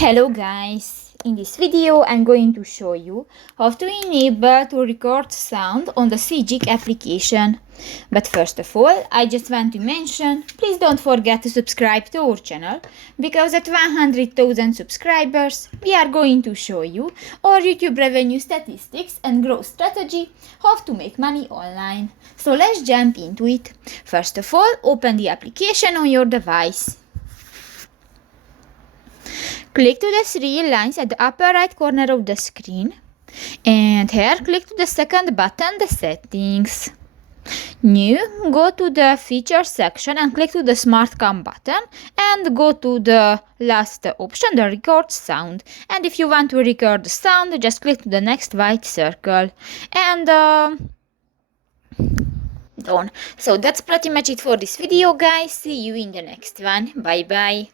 Hello guys, in this video I'm going to show you how to enable to record sound on the Sygic application. But first of all, I just want to mention, please don't forget to subscribe to our channel, because at 100,000 subscribers we are going to show you our YouTube revenue statistics and growth strategy, how to make money online. So let's jump into it. First of all, open the application on your device. Click to the three lines at the upper right corner of the screen, and here click to the second button, the settings. New, go to the features section and click to the smart cam button and go to the last option, the record sound. And if you want to record the sound, just click to the next white circle and done. So that's pretty much it for this video guys. See you in the next one. Bye bye.